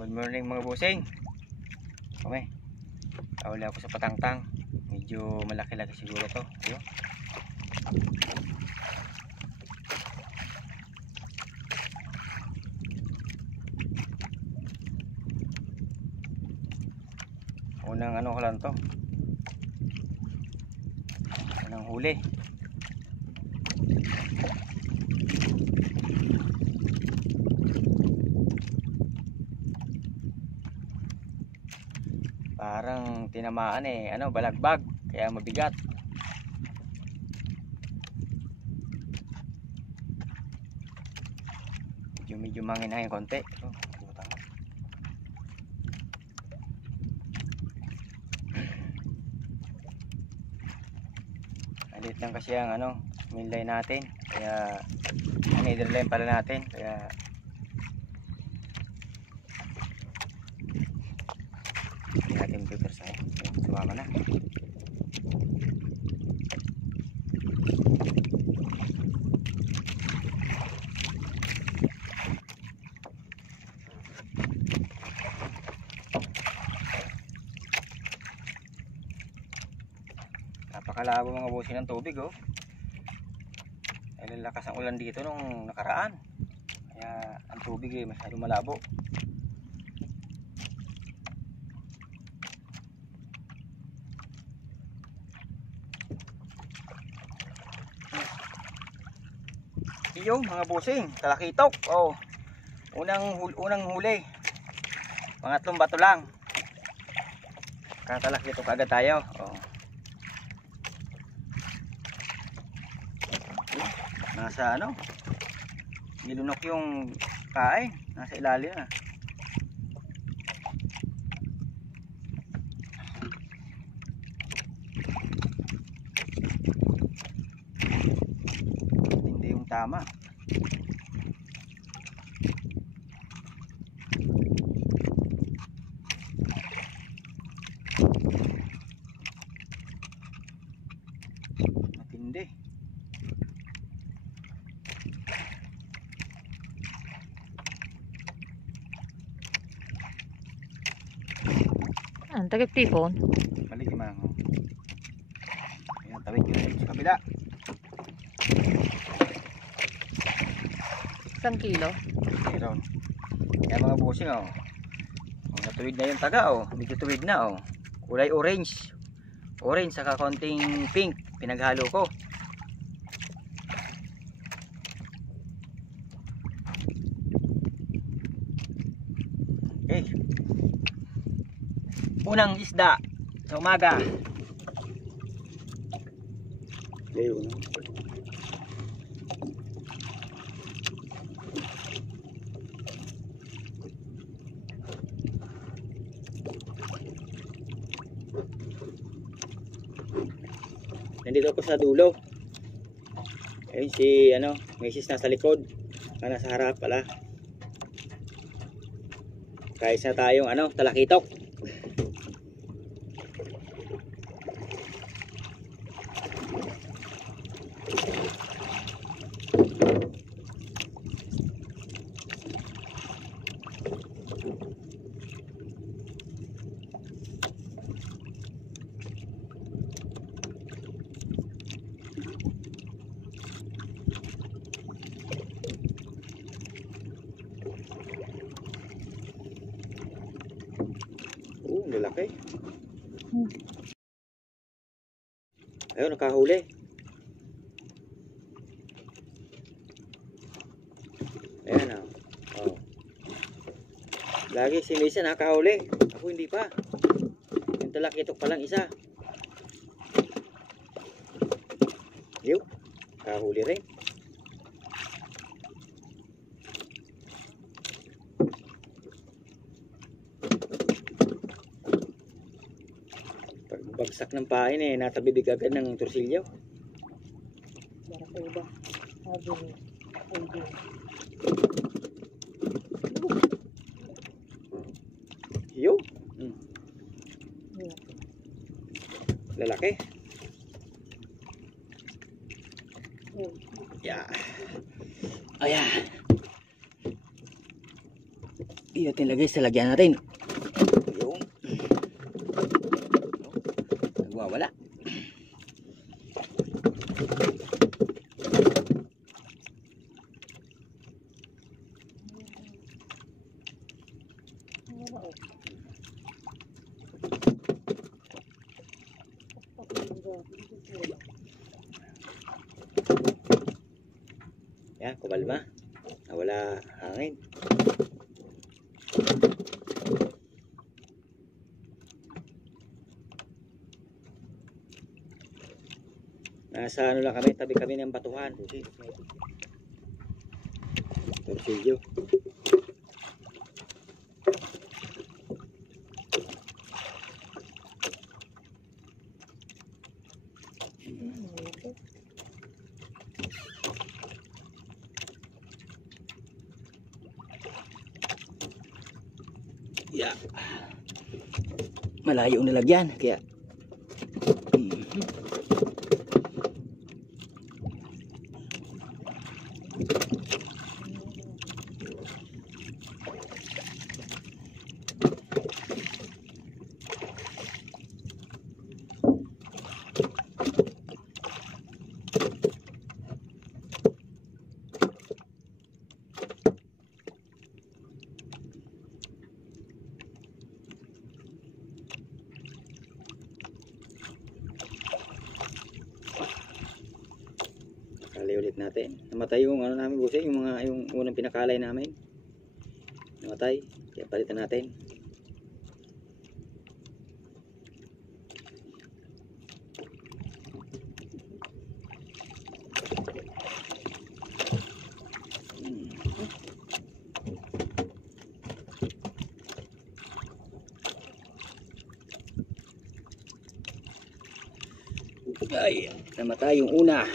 Good morning mga busing. Kami. Kahuli ako sa patangtang. Medyo malaki-laki siguro to. Ayun. Unang ano ko lang to. Unang huli. Parang tinamaan balagbag, kaya mabigat. Medyo mangin-hangin konti. Alit lang kasi ang main line natin, kaya another line pala natin, kaya hindi natin prepare sa sumama na. Napakalabo mga busin ng tubig Ay lalakas ang ulan dito nung nakaraan, kaya ang tubig masyadong malabo. Iyo mga busing, talakitok. Unang huli. Pangatlong bato lang. Katalakitok agad tayo. Nasa nilunok yung kain, nasa ilalim na. Hindi yung tama. Matindi. Ang tagapipon. Balik yung mga ayan, tawid ko na sa kabila. 1 kilo. Meron. Kaya mga busing natuwid na yung taga medyo tuwid na kulay orange saka konting pink pinaghalo ko. Okay, unang isda sa umaga. Ayun. Nandito ako sa dulo. Ayun si Mrs. nasa likod. Nasa harap pala. Kahit na tayong talakitok. Lalaki. Ayun, nakahuli. Ayan lagi si Misa nakahuli. Ako hindi pa. Yung talakitok pa lang isa. Yun, nakahuli rin. Bagsak ng pain natabibig agad ng torsilyo. Barakuda. Yo. Lalaki. Yeah. Ayan. Hindi natin lagay sa lagyan natin. Yung nagwawala. Yan, kumalma. Nawala hangin. Nasa ano lang kami, tabi kami ng batuhan. Torsilyo. Yeah. Malayo ang nilagyan kaya kalay ulit natin. Namatay yung ano namin busi, yung unang pinakalay namin. Namatay. Kaya palitan natin. Ay, namatay yung una.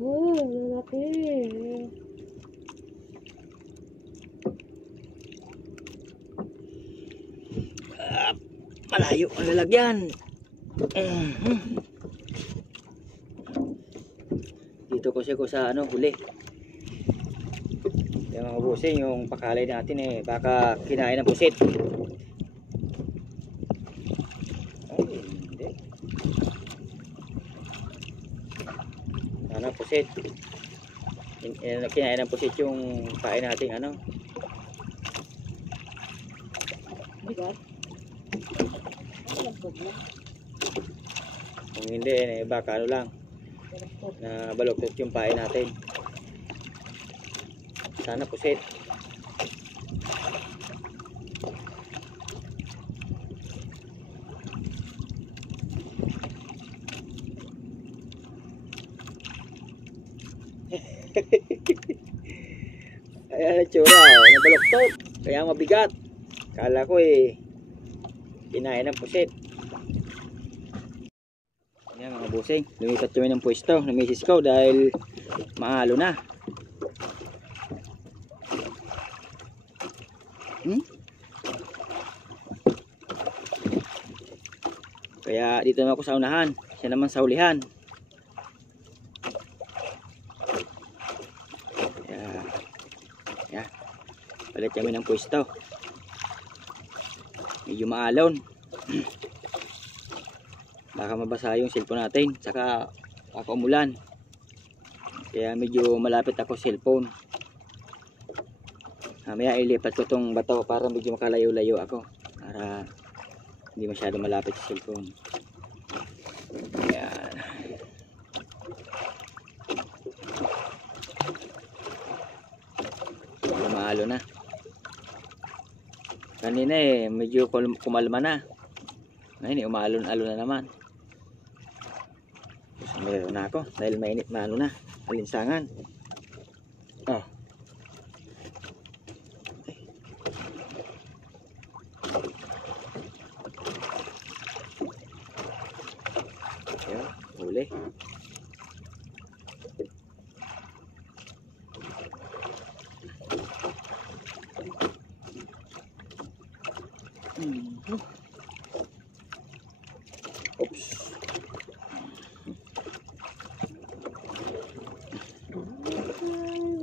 Oh, lalaki. Malayo ang lalagyan. Dito kasi ko sa ano huli. Yung mga busing, yung pakalay natin baka kinain ng pusit. Ay, hindi. Sana pusit. Kinain ng pusit yung kain natin ano. Bigat. Kung hindi, baka ano lang. Na baluktot yung pain natin. Sana pusit. Ayan ang tsura, nabaluktot. Kaya mabigat. Kala ko kinain ng pusit. Ayan mga busing, lumipat kami ng pwesto na misis ko dahil maalo na. Kaya dito na ako sa unahan, siya naman sa ulihan. Kaya palit kami ng pwesto. Medyo maalon. Baka mabasa yung cellphone natin, saka baka umulan. Kaya medyo malapit ako sa cellphone. Mamaya ilipat ko tong bato para medyo makalayo-layo ako. Para hindi masyado malapit sa cellphone. Ayan. umalo na. Kanina medyo kumalma na. Ngayon umalon-alon na naman. Meron na ako dahil mainit na ano na, alinsangan. Oh. Ayan, huli. Oops.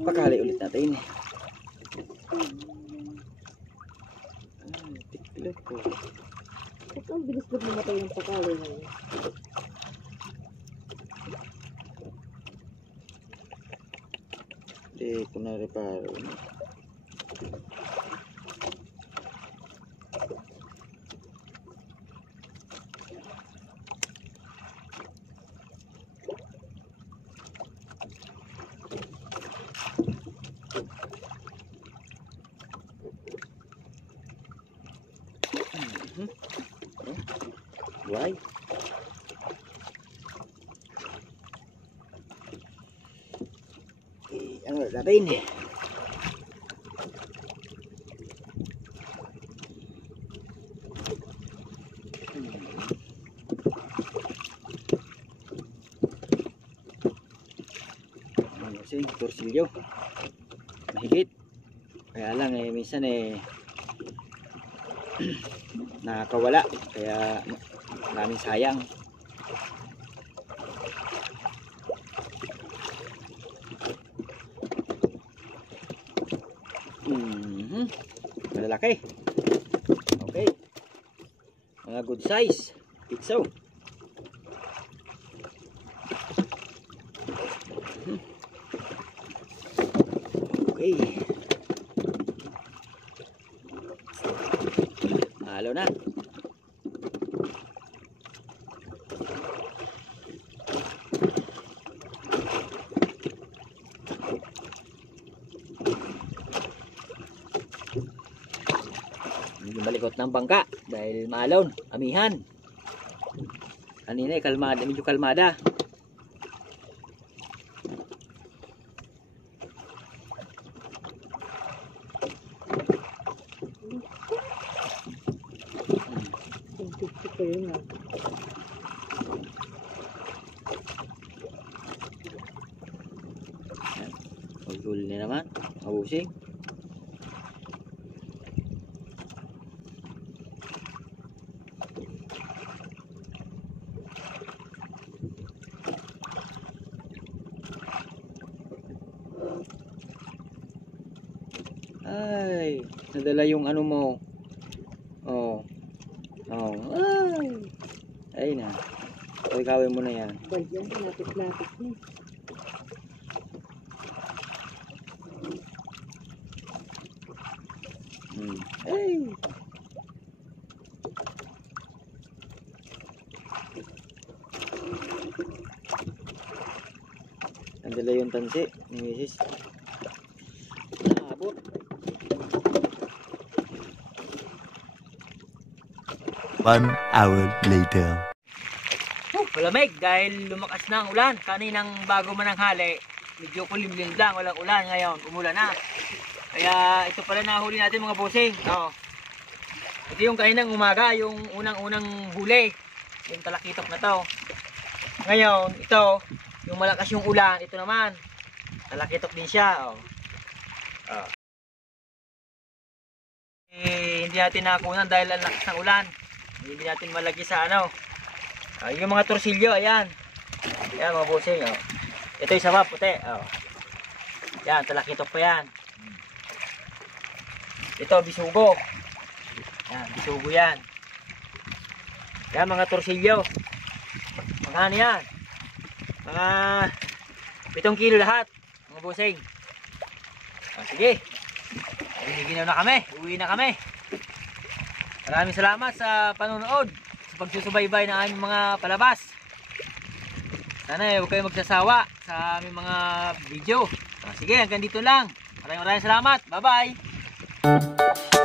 Pakali ulit natin. Tiklop ko. Ba't ang bilis na mamatay ng pakali na yun? Hindi ko na reparo. Why? Ano natin? Kasi torsilyo mahigit, kaya lang minsan nakakawala, kaya maraming sayang. Malalaki. Okay, mga good size pitso. Okay, halo na. Malikot ng bangka dahil maalon, amihan. Kanina kalmada, medyo kalmada. Ito yun ah. Magul na naman, mabusing. Ay, nadala yung ano mo. Oh. Oh. Ay. Ay na. Ay, gawin mo na yan. Bagyan, lapit-lapit na. Ay. Nadala yung tansi ni Mrs. Naabot. One hour later. Malamig dahil lumakas na ang ulan. Kaninang bago man ang hali, medyo kulimlim lang, walang ulan. Ngayon, umulan na. Kaya ito pala nahuli natin mga bossing. Oh. Ito yung kaninang umaga, yung unang-unang huli. Yung talakitok na to. Ngayon, ito, yung malakas yung ulan, ito naman. Talakitok din siya. Oh. Oh. Hindi natin nakunan dahil ang lakas ng ulan. Hindi natin malagi sa ano. Yung mga torsilyo, ayan. Ayan mga bossing. Oh. Ito yung sama, puti. Oh. Yan, talakitok pa yan. Ito, bisugo. Yan, bisugo yan. Yan, mga torsilyo. Mga ano yan? Mga 7 kilo lahat. Mga bossing. Oh, sige. Ginaw na kami. Uwi na kami. Maraming salamat sa panonood. Sa pagsusubaybay ng aming mga palabas. Sana huwag kayong magsasawa sa aming mga video. Sige, hanggang dito lang. Maraming salamat. Bye-bye.